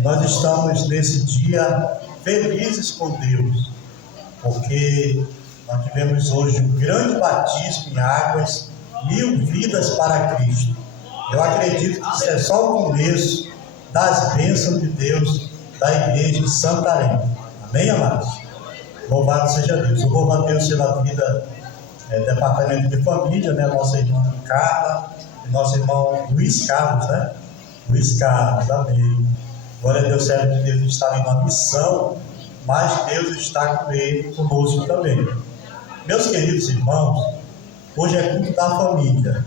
Nós estamos nesse dia felizes com Deus, porque nós tivemos hoje um grande batismo em águas, 1000 vidas para Cristo. Eu acredito que isso é só o começo das bênçãos de Deus da igreja de Santarém. Amém, amados? Louvado seja Deus. Eu louvo a Deus pela vida departamento de família, né? Nossa irmã Carla e nosso irmão Luiz Carlos, né? Luiz Carlos, amém. Glória a Deus, servo de Deus estava em uma missão, mas Deus está com ele, conosco também. Meus queridos irmãos, hoje é culto da família.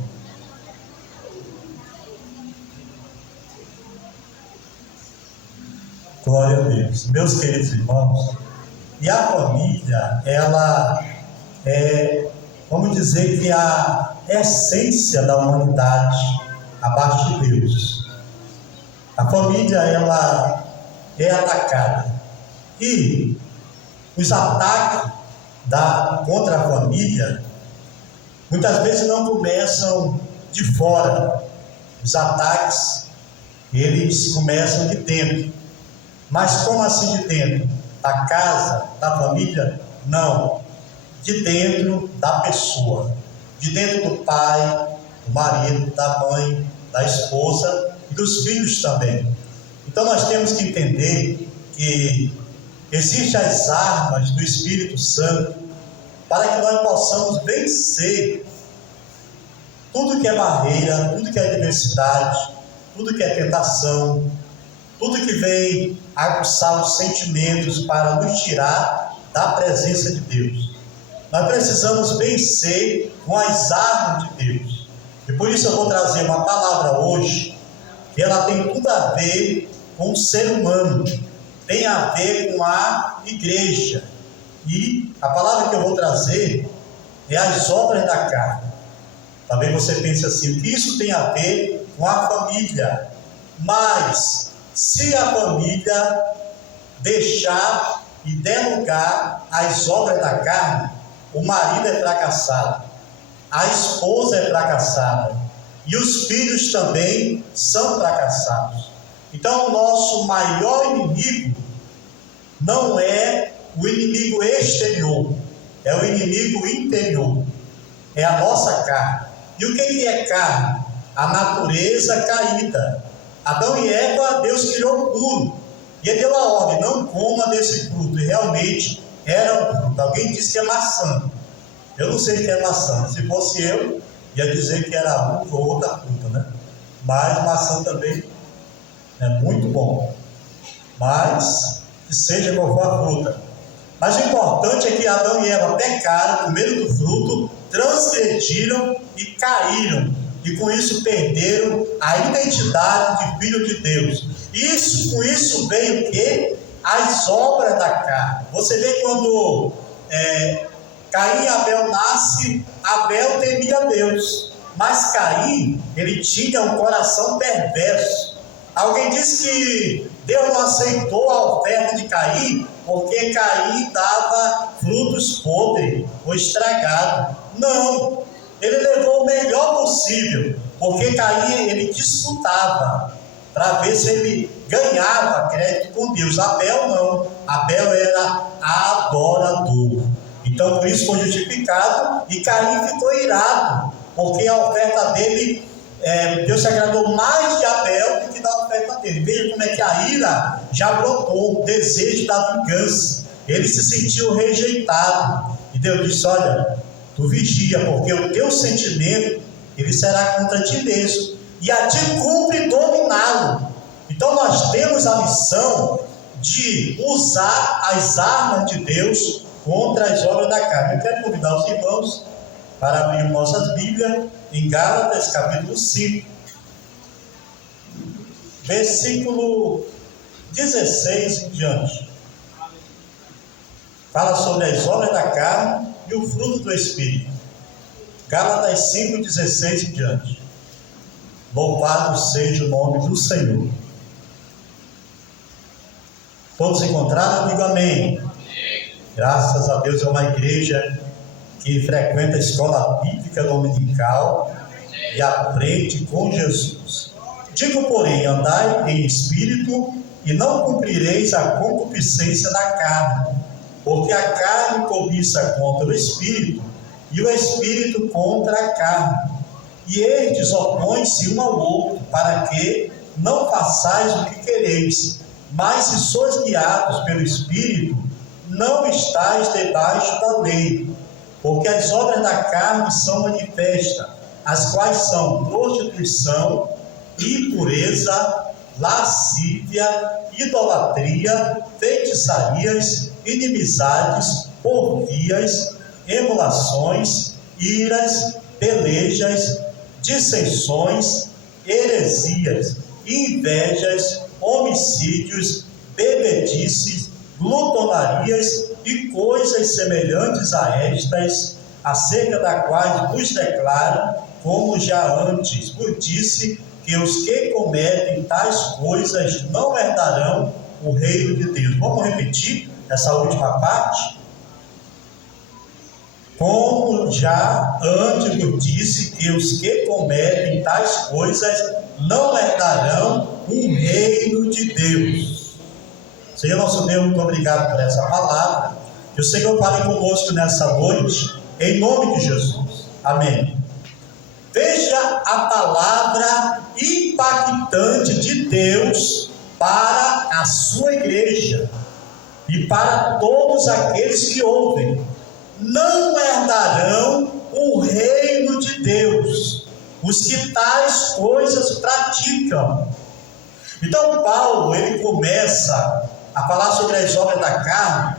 Glória a Deus. Meus queridos irmãos, e a família, ela é, vamos dizer que a essência da humanidade abaixo de Deus. A família, ela é atacada. E os ataques contra a família, muitas vezes não começam de fora. Os ataques, eles começam de dentro. Mas como assim de dentro? Da casa, da família? Não. De dentro da pessoa. De dentro do pai, do marido, da mãe, da esposa e dos filhos também. Então nós temos que entender que existem as armas do Espírito Santo para que nós possamos vencer tudo que é barreira, tudo que é adversidade, tudo que é tentação, tudo que vem aguçar os sentimentos para nos tirar da presença de Deus. Nós precisamos vencer com as armas de Deus. E por isso eu vou trazer uma palavra hoje que ela tem tudo a ver com o ser humano, tem a ver com a igreja. E a palavra que eu vou trazer é as obras da carne. Talvez você pense assim, o que isso tem a ver com a família? Mas se a família deixar e der lugar às obras da carne, o marido é fracassado, a esposa é fracassada e os filhos também são fracassados. Então o nosso maior inimigo não é o inimigo exterior, é o inimigo interior, é a nossa carne. E o que é carne? A natureza caída. Adão e Eva, Deus criou puro, e Ele deu a ordem, não coma desse fruto, e realmente era um fruto. Alguém disse que é maçã. Eu não sei o que é maçã. Se fosse eu, ia dizer que era uva ou outra fruta, né? Mas maçã também é muito bom. Mas que seja qual for a fruta. Mas o importante é que Adão e Eva pecaram, comeram do fruto, transgrediram e caíram. E com isso perderam a identidade de filho de Deus. Com isso veio o quê? As obras da carne. Você vê quando Caim e Abel nasce, Abel temia Deus, mas Caim, ele tinha um coração perverso. Alguém disse que Deus não aceitou a oferta de Caim, porque Caim dava frutos podres ou estragados. Não, ele levou o melhor possível, porque Caim, ele disputava, para ver se ele ganhava crédito com Deus. Abel não, Abel era adorador. Então por isso foi justificado e Caim ficou irado, porque a oferta dele, Deus se agradou mais de Abel do que da oferta dele. Veja como é que a ira já brotou, o desejo da vingança. Ele se sentiu rejeitado e Deus disse: olha, tu vigia, porque o teu sentimento ele será contra ti mesmo, e a ti cumpre dominá-lo. Então nós temos a missão de usar as armas de Deus contra as obras da carne. Eu quero convidar os irmãos para abrir nossas Bíblias em Gálatas capítulo 5, versículo 16 em diante. Fala sobre as obras da carne e o fruto do Espírito. Gálatas 5, 16 em diante. Louvado seja o nome do Senhor. Todos encontraram? Digo amém. Graças a Deus, é uma igreja que frequenta a escola bíblica dominical e aprende com Jesus. Digo, porém, andai em espírito e não cumprireis a concupiscência da carne, porque a carne cobiça contra o Espírito, e o Espírito contra a carne. E estes opõem-se um ao outro, para que não façais o que quereis. Mas se sois guiados pelo Espírito, não estáis debaixo da lei. Porque as obras da carne são manifestas, as quais são prostituição, impureza, lascívia, idolatria, feitiçarias, inimizades, porfias, emulações, iras, pelejas, dissensões, heresias, invejas, homicídios, bebedices, glutonarias e coisas semelhantes a estas, acerca da quais vos declaro, como já antes vos disse, que os que cometem tais coisas não herdarão o reino de Deus. Vamos repetir essa última parte? Como já antes vos disse, que os que cometem tais coisas não herdarão o reino de Deus. Senhor nosso Deus, muito obrigado por essa palavra. Que o Senhor fale conosco nessa noite, em nome de Jesus. Amém. Veja a palavra impactante de Deus para a sua igreja e para todos aqueles que ouvem. Não herdarão o reino de Deus os que tais coisas praticam. Então Paulo, ele começa a falar sobre as obras da carne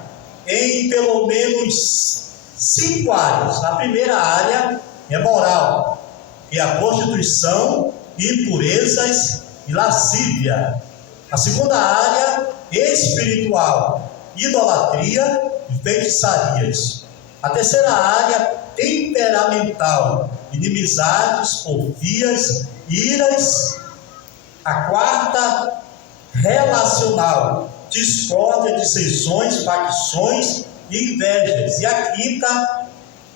em pelo menos 5 áreas. A primeira área é moral, que é a prostituição, impurezas e lascívia. A segunda área, espiritual, idolatria e feitiçarias. A terceira área, temperamental, inimizades, porfias, iras. A quarta, relacional, discórdia, dissensões, facções e invejas. E a quinta,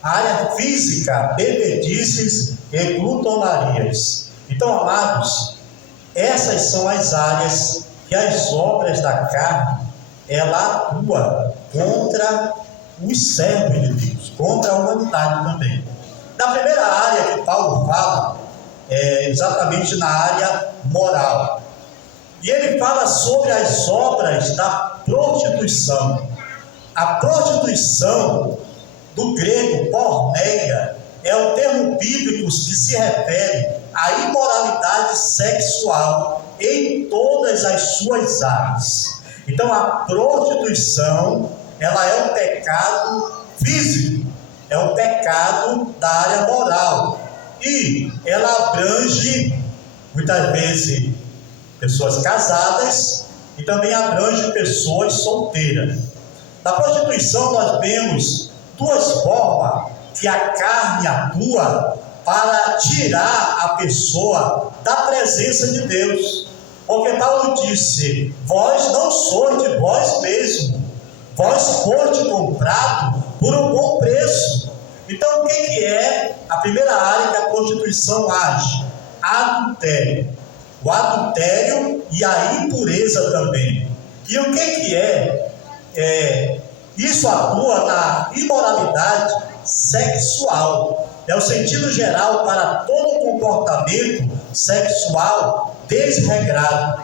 área física, bebedices e glutonarias. Então, amados, essas são as áreas que as obras da carne, ela atua contra os servos de Deus, contra a humanidade também. Na primeira área que Paulo fala, é exatamente na área moral. E ele fala sobre as obras da prostituição. A prostituição, do grego porneia, é o termo bíblico que se refere à imoralidade sexual em todas as suas áreas. Então a prostituição, ela é um pecado físico, é um pecado da área moral, e ela abrange muitas vezes pessoas casadas e também abrange pessoas solteiras. Na prostituição nós vemos 2 formas que a carne atua para tirar a pessoa da presença de Deus. Porque Paulo disse: vós não sois de vós mesmos, vós foste comprado por um bom preço. Então o que é a primeira área que a prostituição age? Adultério. O adultério e a impureza também. E o que é? Isso atua na imoralidade sexual. É o sentido geral para todo comportamento sexual desregrado.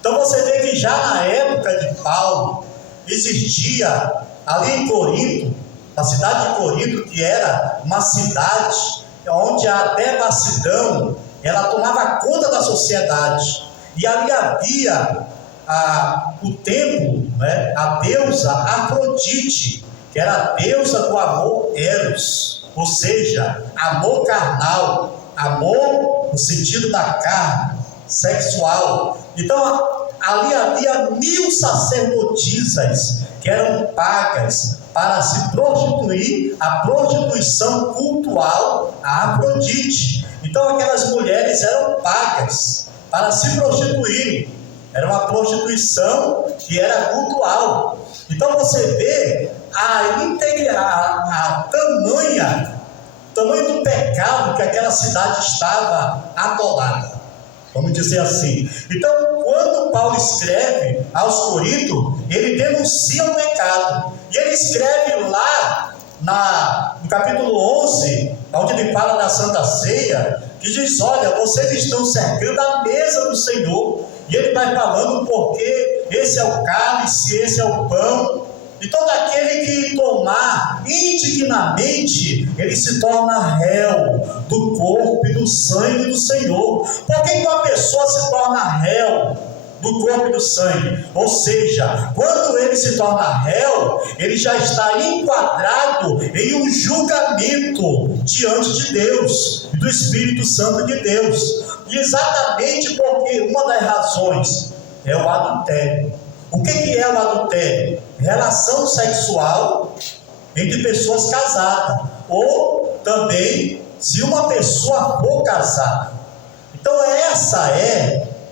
Então você vê que já na época de Paulo existia ali em Corinto, na cidade de Corinto, que era uma cidade onde a devassidão ela tomava conta da sociedade, e ali havia o templo, a deusa Afrodite, que era a deusa do amor eros, ou seja, amor carnal, amor no sentido da carne, sexual. Então ali havia 1000 sacerdotisas que eram pagas para se prostituir, a prostituição cultual a Afrodite. Então aquelas mulheres eram pagas para se prostituírem. Era uma prostituição que era cultual. Então você vê tamanho do pecado que aquela cidade estava atolada, vamos dizer assim. Então quando Paulo escreve aos Coríntios, ele denuncia o pecado. E ele escreve lá no capítulo 11, onde ele fala da Santa Ceia, que diz: olha, vocês estão cercando a mesa do Senhor. E ele vai falando porque esse é o cálice, esse é o pão. E todo aquele que tomar indignamente, ele se torna réu do corpo e do sangue do Senhor. Por que uma pessoa se torna réu do corpo e do sangue? Ou seja, quando ele se torna réu, ele já está enquadrado em um julgamento diante de Deus e do Espírito Santo de Deus. E exatamente porque uma das razões é o adultério. O que é o adultério? Relação sexual entre pessoas casadas, ou também se uma pessoa for casada. Então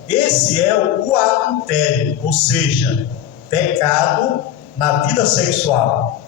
esse é o adultério, ou seja, pecado na vida sexual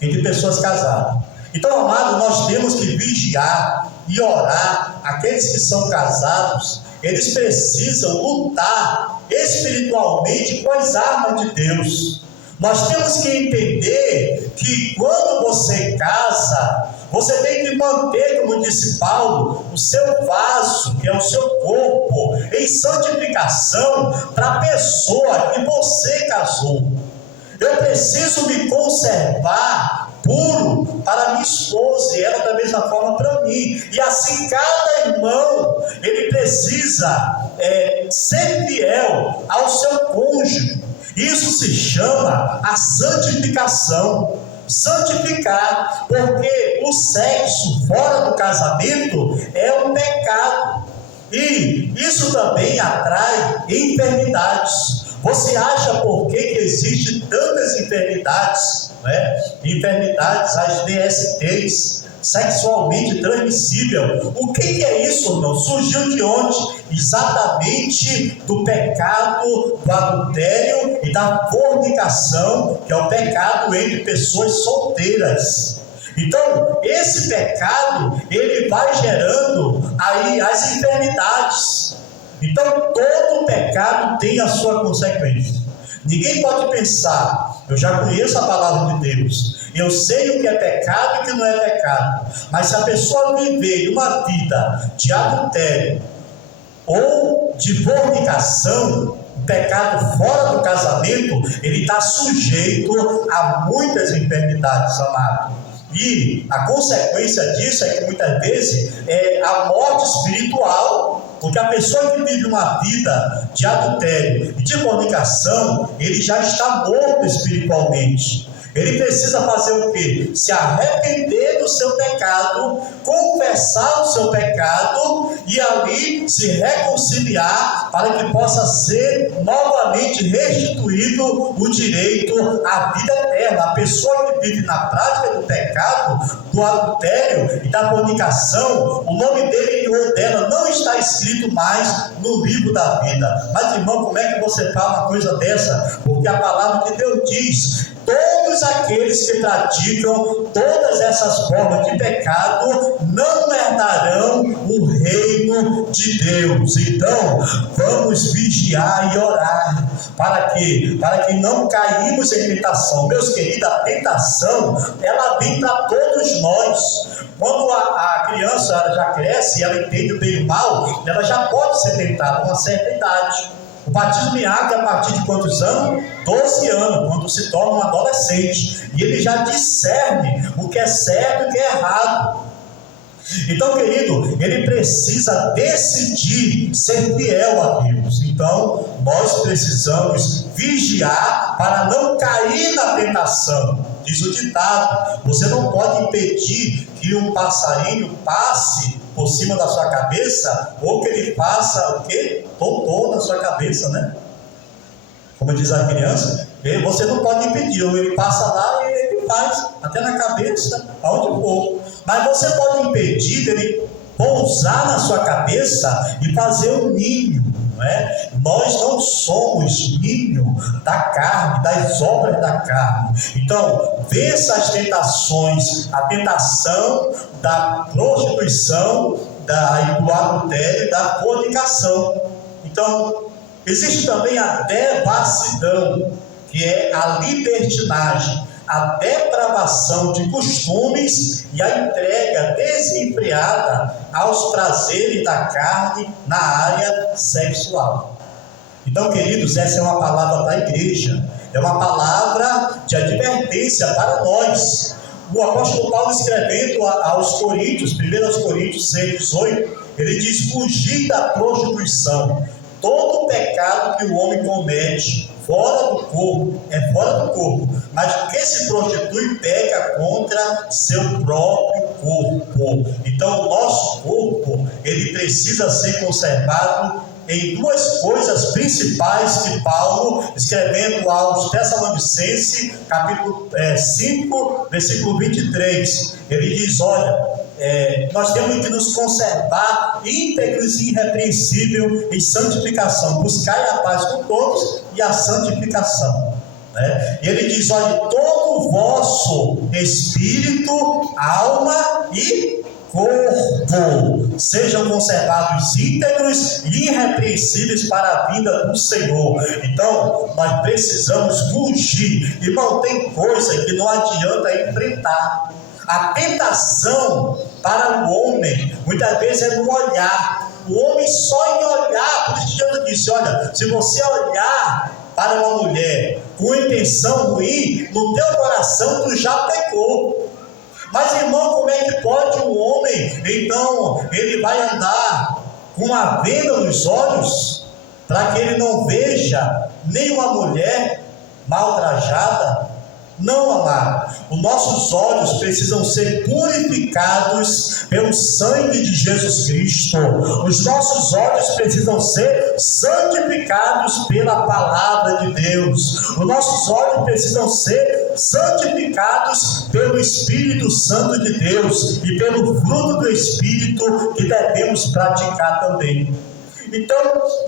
entre pessoas casadas. Então, amado, nós temos que vigiar e orar. Aqueles que são casados, eles precisam lutar espiritualmente com as armas de Deus. Nós temos que entender que quando você casa, você tem que manter, como disse Paulo, o seu vaso, que é o seu corpo, em santificação para a pessoa que você casou. Eu preciso me conservar puro para minha esposa e ela da mesma forma para mim. E assim cada irmão, ele precisa ser fiel ao seu cônjuge. Isso se chama a santificação. Santificar, porque o sexo fora do casamento é um pecado. E isso também atrai enfermidades. Você acha por que existem tantas enfermidades, enfermidades, as DSTs, sexualmente transmissível? O que é isso, irmão? Surgiu de onde? Exatamente do pecado do adultério e da fornicação, que é o pecado entre pessoas solteiras. Então, esse pecado, ele vai gerando aí as enfermidades. Então, todo pecado tem a sua consequência. Ninguém pode pensar: eu já conheço a palavra de Deus, eu sei o que é pecado e o que não é pecado. Mas se a pessoa viver uma vida de adultério ou de fornicação, pecado fora do casamento, ele está sujeito a muitas enfermidades, amado. E a consequência disso é que muitas vezes é a morte espiritual. Porque a pessoa que vive uma vida de adultério e de fornicação, ele já está morto espiritualmente. Ele precisa fazer o quê? Se arrepender do seu pecado, confessar o seu pecado e ali se reconciliar para que possa ser novamente restituído o direito à vida eterna. A pessoa que vive na prática do pecado, do adultério e da fornicação, o nome dele ou dela não está escrito mais no livro da vida. Mas, irmão, como é que você fala uma coisa dessa? Porque a palavra de Deus diz: todos aqueles que praticam todas essas formas de pecado não herdarão o reino de Deus. Então, vamos vigiar e orar. Para quê? Para que não caímos em tentação. Meus queridos, a tentação, ela vem para todos nós. Quando a criança ela já cresce e ela entende o bem e o mal, ela já pode ser tentada a uma certa idade. O batismo em água é a partir de quantos anos? 12 anos, quando se torna um adolescente. E ele já discerne o que é certo e o que é errado. Então, querido, ele precisa decidir ser fiel a Deus. Então, nós precisamos vigiar para não cair na tentação. Diz o ditado: você não pode impedir que um passarinho passe por cima da sua cabeça, ou que ele faça o quê? Totô na sua cabeça, né? Como diz a criança, você não pode impedir, ou ele passa lá e ele faz, até na cabeça, aonde for. Mas você pode impedir dele pousar na sua cabeça e fazer um ninho, não é? Nós não somos ninho da carne, das obras da carne. Então, vença as tentações, a tentação da prostituição, do adultério e da fornicação. Então, Existe também a devassidão, que é a libertinagem, a depravação de costumes e a entrega desenfreada aos prazeres da carne na área sexual. Então, queridos, essa é uma palavra da igreja, é uma palavra de advertência para nós. O apóstolo Paulo, escrevendo aos Coríntios, 1 Coríntios 6,18, ele diz: fugir da prostituição. Todo pecado que o homem comete fora do corpo, é fora do corpo, mas o que se prostitui peca contra seu próprio corpo. Então o nosso corpo, ele precisa ser conservado em duas coisas principais que Paulo, escrevendo aos Tessalonicenses, capítulo 5, versículo 23, ele diz: olha, nós temos que nos conservar íntegros e irrepreensíveis em santificação, buscai a paz com todos e a santificação, né? E ele diz: olha, todo o vosso espírito, alma e corpo sejam conservados íntegros e irrepreensíveis para a vinda do Senhor. Então nós precisamos fugir. Irmão, tem coisa que não adianta enfrentar. A tentação para o homem muitas vezes é no olhar. O homem só em olhar. Por isso que Jesus disse: olha, se você olhar para uma mulher com intenção ruim, no teu coração tu já pecou. Mas, irmão, como é que pode um homem, então, ele vai andar com uma venda nos olhos, para que ele não veja nenhuma mulher mal trajada? Não, amado. Os nossos olhos precisam ser purificados pelo sangue de Jesus Cristo. Os nossos olhos precisam ser santificados pela palavra de Deus. Os nossos olhos precisam ser santificados pelo Espírito Santo de Deus e pelo fruto do Espírito que devemos praticar também. Então,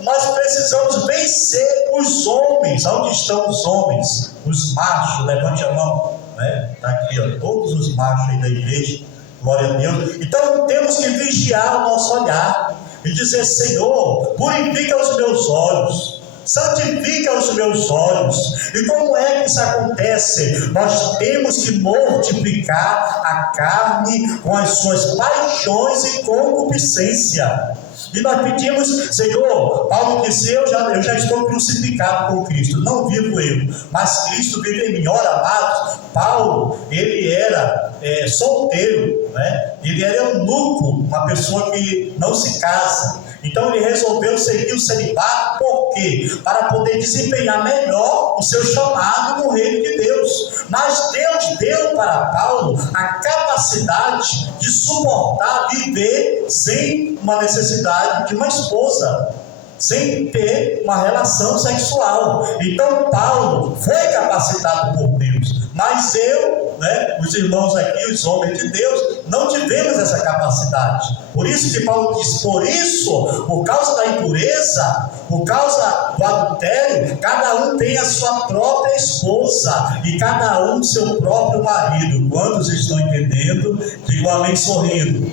nós precisamos vencer os homens. Onde estão os homens? Os machos, levante a mão, né? Está aqui, ó, todos os machos aí da igreja, glória a Deus. Então, temos que vigiar o nosso olhar e dizer: Senhor, purifica os meus olhos, santifica os meus olhos. E como é que isso acontece? Nós temos que mortificar a carne com as suas paixões e concupiscência. E nós pedimos: Senhor, Paulo disse: eu já estou crucificado com Cristo, não vivo eu, mas Cristo vive em mim. Ora, amados, Paulo, ele era solteiro, né? Ele era eunuco, uma pessoa que não se casa. Então ele resolveu seguir o celibato. Por quê? Para poder desempenhar melhor o seu chamado no reino de Deus. Mas Deus deu para Paulo a capacidade de suportar, viver sem uma necessidade de uma esposa, sem ter uma relação sexual. Então Paulo foi capacitado por Deus, mas eu, né, os irmãos aqui, os homens de Deus, não tivemos essa capacidade. Por isso que Paulo diz: por isso, por causa da impureza, por causa do adultério, cada um tem a sua própria esposa e cada um seu próprio marido. Quantos estão entendendo? Digo amém sorrindo.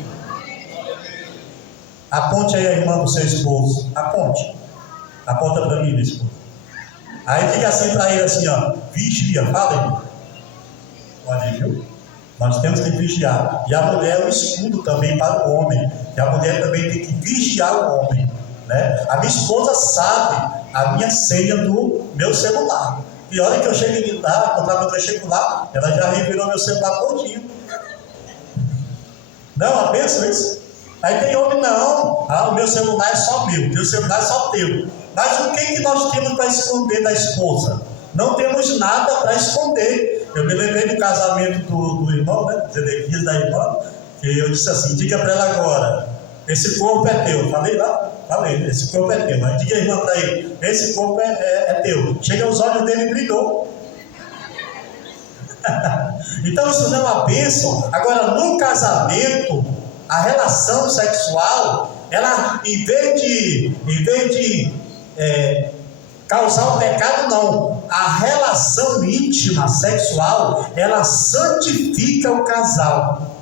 Aponte aí a irmã do seu esposo. Aponte. Aponta para mim, meu esposo. Aí diga assim para ele, assim, ó: vigia. Fala aí. Olha aí, viu? Nós temos que vigiar. E a mulher é um escudo também para o homem. E a mulher também tem que vigiar o homem, né? A minha esposa sabe a minha senha do meu celular. E a hora que eu chego lá, quando eu chego lá, ela já revirou meu celular todinho. Não, a benção isso. Aí tem homem: não, o meu celular é só meu, teu celular é só teu. Mas o que nós temos para esconder da esposa? Não temos nada para esconder. Eu me lembrei do casamento do irmão, né, Zedequias, da irmã, que eu disse assim: diga para ela agora, esse corpo é teu. Falei lá? Falei, esse corpo é teu. Mas diga a irmã para ele: esse corpo é teu. Chega aos olhos dele e brilhou. Então isso não é uma bênção. Agora, no casamento, a relação sexual, ela, em vez de causar o pecado, não. A relação íntima sexual, ela santifica o casal.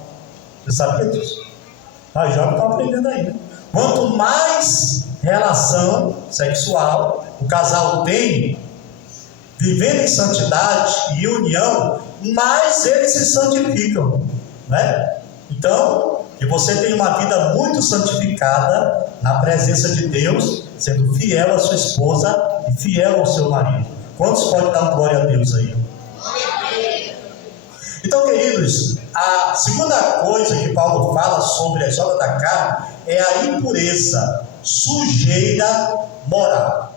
Você sabia disso? Nós jovens estamos aprendendo ainda. Quanto mais relação sexual, o casal tem, vivendo em santidade e união, mais eles se santificam, né? Então, que você tenha uma vida muito santificada na presença de Deus, sendo fiel à sua esposa e fiel ao seu marido. Quantos podem dar glória a Deus aí? Então, queridos, a segunda coisa que Paulo fala sobre as obras da carne é a impureza, sujeira moral.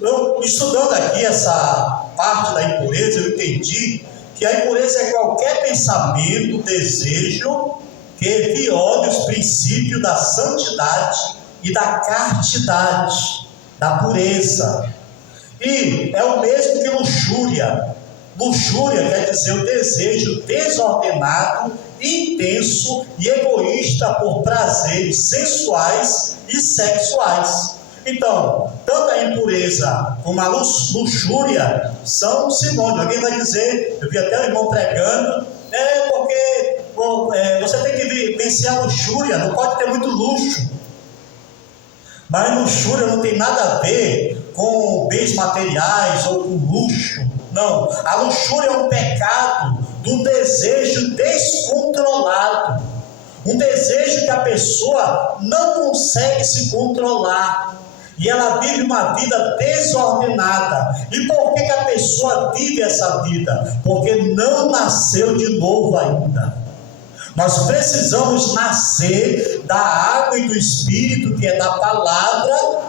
Eu, estudando aqui essa parte da impureza, eu entendi que a impureza é qualquer pensamento, desejo que viole os princípios da santidade e da castidade, da pureza. E é o mesmo que luxúria. Luxúria quer dizer o desejo desordenado, intenso e egoísta por prazeres sensuais e sexuais. Então, tanto a impureza como a luxúria são sinônimos. Alguém vai dizer, eu vi até o irmão pregando, porque você tem que vencer a luxúria, não pode ter muito luxo. Mas luxúria não tem nada a ver com bens materiais ou com luxo. Não, a luxúria é um pecado do desejo descontrolado, um desejo que a pessoa não consegue se controlar, e ela vive uma vida desordenada. E por que a pessoa vive essa vida? Porque não nasceu de novo ainda. Nós precisamos nascer da água e do Espírito, que é da palavra,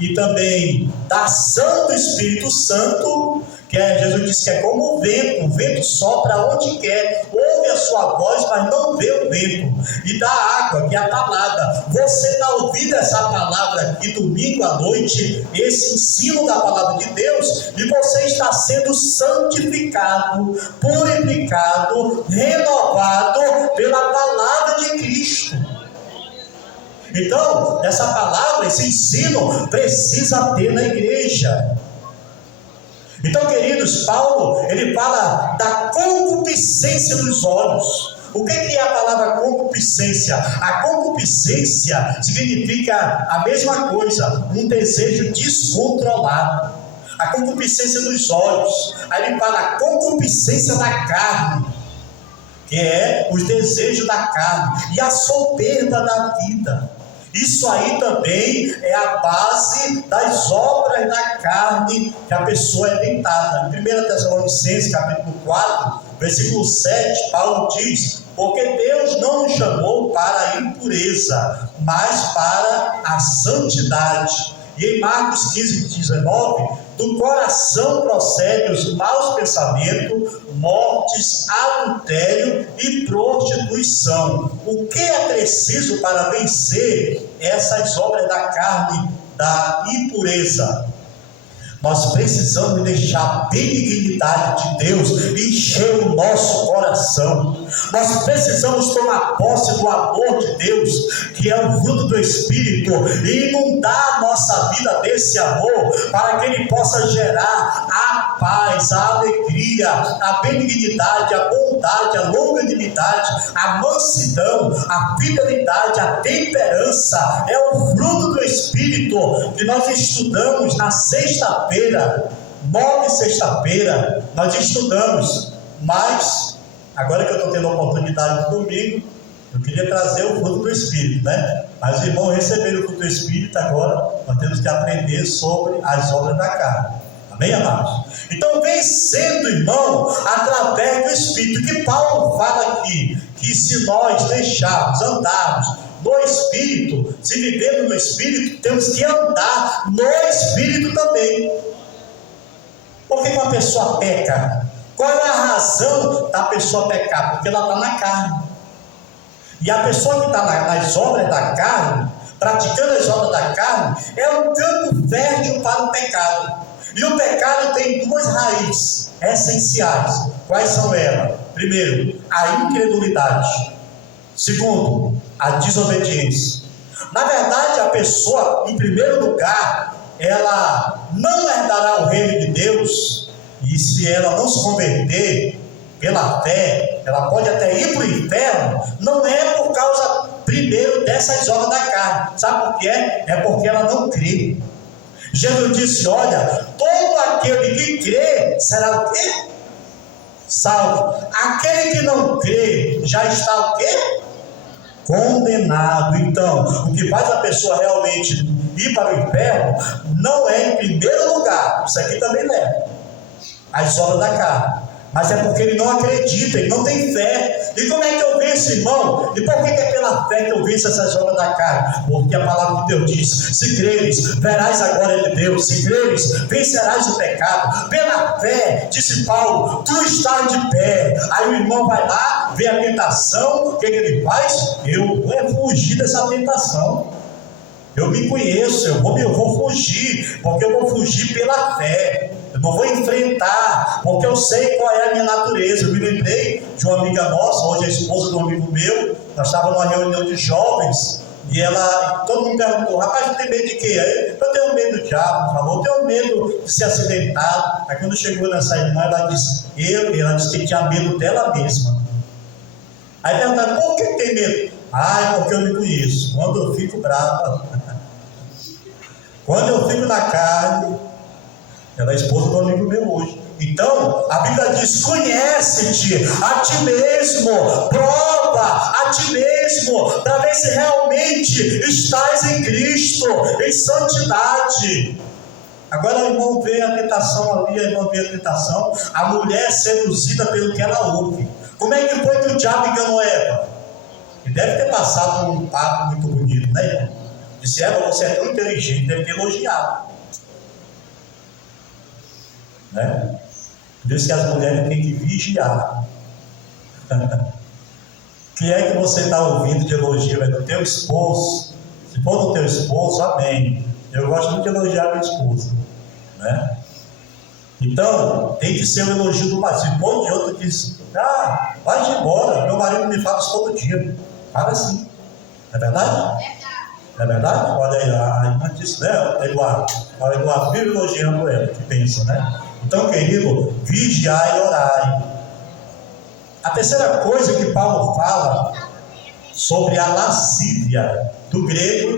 e também da ação do Espírito Santo, que Jesus disse que é como o vento sopra onde quer, ouve a sua voz, mas não vê o vento, e da água, que é a palavra. Você está ouvindo essa palavra aqui domingo à noite, esse ensino da palavra de Deus, e você está sendo santificado, purificado, renovado pela palavra de Cristo. Então, essa palavra, esse ensino precisa ter na igreja. Então, queridos, Paulo, ele fala da concupiscência dos olhos. O que é a palavra concupiscência? A concupiscência significa a mesma coisa, um desejo descontrolado. A concupiscência dos olhos. Aí ele fala a concupiscência da carne, que é os desejos da carne, e a soberba da vida. Isso aí também é a base das obras da carne que a pessoa é tentada. Em 1 Tessalonicenses, capítulo 4, versículo 7, Paulo diz: porque Deus não nos chamou para a impureza, mas para a santidade. E em Marcos 15, 19, do coração procedem os maus pensamentos, mortes, adultério e prostituição. O que é preciso para vencer essas obras da carne, da impureza? Nós precisamos deixar a benignidade de Deus encher o nosso coração. Nós precisamos tomar posse do amor de Deus, que é o fruto do Espírito, e inundar a nossa vida desse amor, para que ele possa gerar a paz, a alegria, a benignidade, a bondade, a longanimidade, a mansidão, a fidelidade, a temperança. É o fruto do Espírito que nós estudamos na sexta-feira, 9 sexta-feira, nós estudamos. Mas, agora que eu estou tendo a oportunidade no domingo, eu queria trazer o fruto do Espírito, né? Mas os irmãos receberam o fruto do Espírito, agora nós temos que aprender sobre as obras da carne. Amém, amados? Então, vencendo, irmão, através do Espírito, que Paulo fala aqui, que se nós deixarmos, andarmos no Espírito, se vivemos no Espírito, temos que andar no Espírito também. Por que uma pessoa peca? Qual é a razão da pessoa pecar? Porque ela está na carne. E a pessoa que está nas obras da carne, praticando as obras da carne, é um campo fértil para o pecado. E o pecado tem duas raízes essenciais. Quais são elas? Primeiro, a incredulidade. Segundo, a desobediência. Na verdade, a pessoa, em primeiro lugar, ela não herdará o reino de Deus, e se ela não se converter pela fé, ela pode até ir para o inferno. Não é por causa, primeiro, dessas obras da carne. Sabe por quê? É porque ela não crê. Jesus disse: olha, todo aquele que crê será o quê? Salvo. Aquele que não crê já está o quê? Condenado. Então, o que faz a pessoa realmente ir para o inferno não é, em primeiro lugar, isso aqui também leva as obras da carne, mas é porque ele não acredita, ele não tem fé. E como é que eu venço, irmão? E por que é pela fé que eu venço essas obras da carne? Porque a palavra de Deus diz: se creres, verás a glória de Deus. Se creres, vencerás o pecado. Pela fé, disse Paulo, tu estás de pé. Aí o irmão vai lá, vê a tentação, o que ele faz? Eu vou fugir dessa tentação. Eu me conheço, eu vou fugir, porque eu vou fugir pela fé. Eu não vou enfrentar, porque eu sei qual é a minha natureza. Eu me lembrei de uma amiga nossa, hoje a esposa de um amigo meu. Nós estávamos numa reunião de jovens, e todo mundo perguntou: rapaz, tem medo de quê? Eu tenho medo do diabo, falou, eu tenho medo de ser acidentado. Aí quando chegou nessa irmã, ela disse que tinha medo dela mesma. Aí perguntaram: por que tem medo? Porque eu me conheço. Quando eu fico brava, quando eu fico na carne. Ela é esposa do amigo meu hoje. Então, a Bíblia diz: conhece-te a ti mesmo, prova a ti mesmo, para ver se realmente estás em Cristo, em santidade. Agora o irmão vê a tentação ali, a irmã vê a tentação, a mulher seduzida pelo que ela ouve. Como é que foi que o diabo enganou Eva? Ele deve ter passado um papo muito bonito, né, irmão? Disse: Eva, você é tão inteligente, deve ter elogiado. Né? Por isso que as mulheres têm que vigiar. Quem é que você está ouvindo de elogio? É do teu esposo? Se for do teu esposo, amém. Eu gosto muito de elogiar minha esposa, né? Então tem que ser o elogio do marido. Se for de outro, diz: vai embora, meu marido me fala isso todo dia. Fala assim, é verdade? É verdade? Olha aí, a irmã disse, né, Eduardo? Olha, Eduardo, vive elogiando ela, que pensa, né? Então, querido, vigiai e orai. A terceira coisa que Paulo fala sobre a lascívia, do grego